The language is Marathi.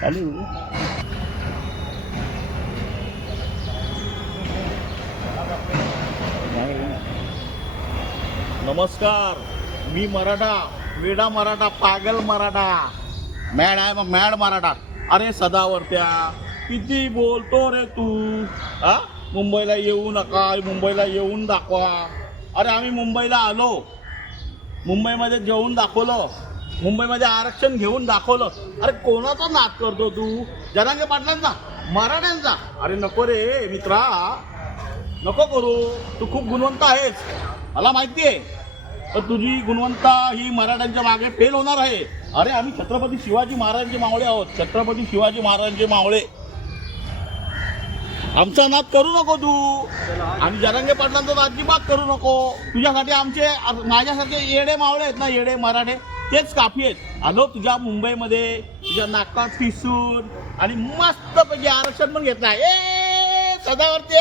चालू. नमस्कार. मी मराठा वेडा मराठा पागल मराठा. मॅड आहे मग मॅड मराठा. अरे सदावरत्या किती बोलतो रे तू? हा? मुंबईला येऊ नका मुंबईला येऊन दाखवा. अरे आम्ही मुंबईला आलो. मुंबईमध्ये जेवून दाखवलं. मुंबईमध्ये आरक्षण घेऊन दाखवलं. अरे कोणाचा नाद करतो तू? जनांगे पाटलांचा मराठ्यांचा. अरे नको रे मित्रा. नको करू. तू खूप गुणवंत आहेस. मला माहिती आहे. पण तुझी गुणवंता ही मराठ्यांच्या मागे फेल होणार आहे. अरे आम्ही छत्रपती शिवाजी महाराजांचे मावळे आहोत. छत्रपती शिवाजी महाराजांचे मावळे. आमचा नाद करू नको तू. आणि जरांगे पाटलांचा अजिबात करू नको. तुझ्यासाठी आमचे माझ्यासारखे येडे मावळे आहेत ना येडे मराठे? तेच काफी आहेत. आलो तुझ्या मुंबईमध्ये तुझ्या नाकात फिसून आणि मस्तपैकी आरक्षण पण घेतलं ए सदावरती!